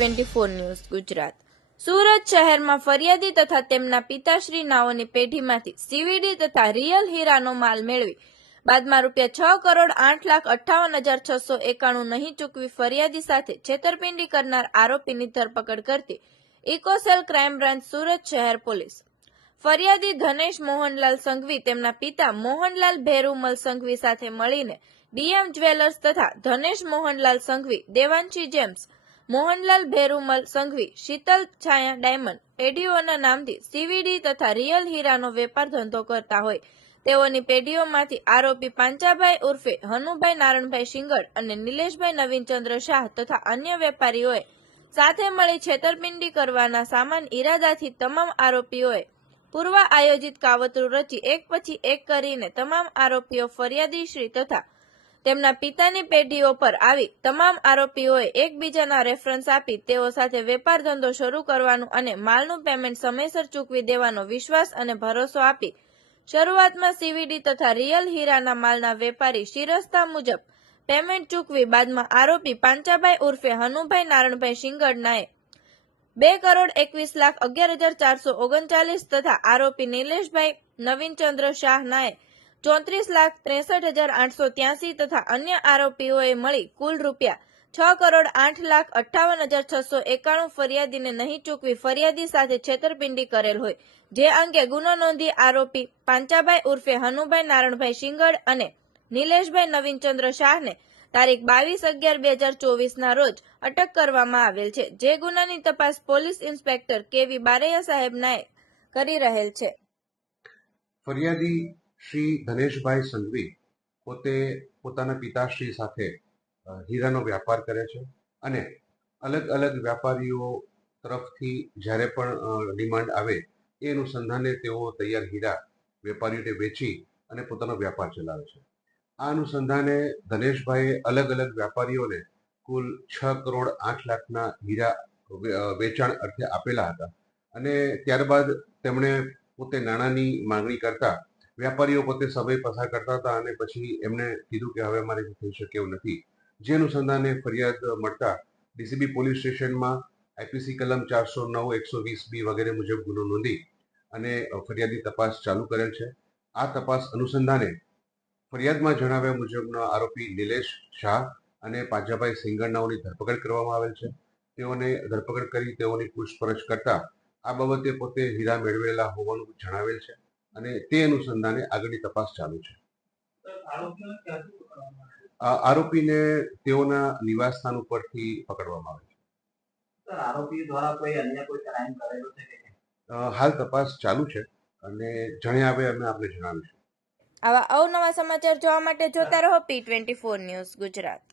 P24 news Gujarat. Surat શહેરમાં ફરિયાદી તથા તેમના પિતાશ્રી નાઓની પેઢીમાંથી સીવીડી તથા રિયલ હીરાનો માલ મેળવી બાદમાં ₹6,08,58,691 નહીં ચૂકવી ફરિયાદી સાથે છેતરપિંડી કરનાર આરોપીની ધરપકડ કરતી ઇકોસેલ ક્રાઇમ બ્રાન્ચ સુરત શહેર પોલીસ। ફરિયાદી ધનેશ મોહનલાલ સંઘવી તેમના પિતા મોહનલાલ ભેરુમલ સંઘવી સાથે મળીને ડીએમ જ્વેલર્સ તથા ધનેશ મોહનલાલ સંઘવી દેવાંશી જેમ્સ મોહનલાલ ભેરુમલ સંઘવી શીતલ છાયા ડાયમંડ પેઢીઓના નામથી સીવીડી તથા રિયલ હીરાનો વેપાર ધંધો કરતા હોય તેઓની પેઢીઓમાંથી આરોપી પાંચાભાઈ ઉર્ફે હનુભાઈ નારણભાઈ શિંગડ અને નિલેશભાઈ નવીનચંદ્ર શાહ તથા અન્ય વેપારીઓએ સાથે મળી છેતરપિંડી કરવાના સામાન ઈરાદાથી તમામ આરોપીઓએ પૂર્વ આયોજિત કાવતરું રચી એક પછી એક કરીને તમામ આરોપીઓ ફરિયાદીશ્રી તથા તેમના પિતાની પેઢીઓ પર આવી તમામ આરોપીઓએ એકબીજાના રેફરન્સ આપી તેઓ સાથે વેપાર ધંધો શરૂ કરવાનું અને માલનું પેમેન્ટ સમયસર ચૂકવી દેવાનો વિશ્વાસ અને ભરોસો આપી શરૂઆતમાં સીવીડી તથા રિયલ હીરાના માલના વેપારી શિરસ્તા મુજબ પેમેન્ટ ચૂકવી બાદમાં આરોપી પાંચાભાઈ ઉર્ફે હનુભાઈ નારણભાઈ શિંગડનાએ ₹2,21,11,439 તથા આરોપી નિલેશભાઈ નવીનચંદ્ર શાહનાએ ₹34,63,883 તથા અન્ય આરોપીઓએ મળી કુલ ₹6,08,58,691 ફરિયાદીને નહીં ચૂકવી ફરિયાદી સાથે છેતરપિંડી કરેલ હોય જે અંગે ગુનો નોંધી આરોપી પાંચાભાઈ ઉર્ફે હનુભાઈ નારણભાઈ શિંગડ અને નિલેશભાઈ નવીનચંદ્ર શાહને તારીખ 22/11/2024 રોજ અટક કરવામાં આવેલ છે, જે ગુનાની તપાસ પોલીસ ઇન્સ્પેક્ટર કેવી બારૈયા સાહેબનાએ કરી રહેલ છે। ફરિયાદી શ્રી ધનેશભાઈ સંઘવી પોતે પોતાના પિતાશ્રી સાથે હીરાનો વ્યાપાર કરે છે અને અલગ અલગ વેપારીઓ તરફથી જ્યારે પણ ડિમાન્ડ આવે એ અનુસંધાને તેઓ તૈયાર હીરા વેપારીઓને વેચી અને પોતાનો વ્યાપાર ચલાવે છે। આ અનુસંધાને ધનેશભાઈએ અલગ અલગ વેપારીઓને કુલ ₹6,08,00,000 હીરા વેચાણ અર્થે આપેલા હતા અને ત્યારબાદ તેમણે પોતે નાણાંની માંગણી કરતા વેપારીઓ પોતે સમય પસાર કરતા હતા અને પછી એમને કીધું કે હવે અમારેથી થઈ શકે એવું નથી, જે અનુસંધાને ફરિયાદ મળતા ડીસીબી પોલીસ સ્ટેશનમાં આઈપીસી કલમ 409, 120B વગેરે મુજબ ગુનો નોંધી અને ફરિયાદની તપાસ ચાલુ કરેલ છે। આ તપાસ અનુસંધાને ફરિયાદમાં જણાવ્યા મુજબના આરોપી નિલેશ શાહ અને પાંચાભાઈ સિંગણનાઓની ધરપકડ કરવામાં આવેલ છે। તેઓને ધરપકડ કરી તેઓની પૂછપરછ કરતા આ બાબતે પોતે હીરા મેળવેલા હોવાનું જણાવેલ છે અને તે અનુસંધાને આગળની તપાસ ચાલુ છે। આરોપીને તેઓના નિવાસ સ્થાન ઉપરથી પકડવામાં આવે છે। આરોપી દ્વારા કોઈ અન્ય કોઈ ક્રાઇમ કરેલો છે કે હાલ તપાસ ચાલુ છે અને જણે આવે અમે આપને જણાવીશું। આવા અવનવા સમાચાર જોવા માટે જોતા રહો P24 ન્યૂઝ ગુજરાત।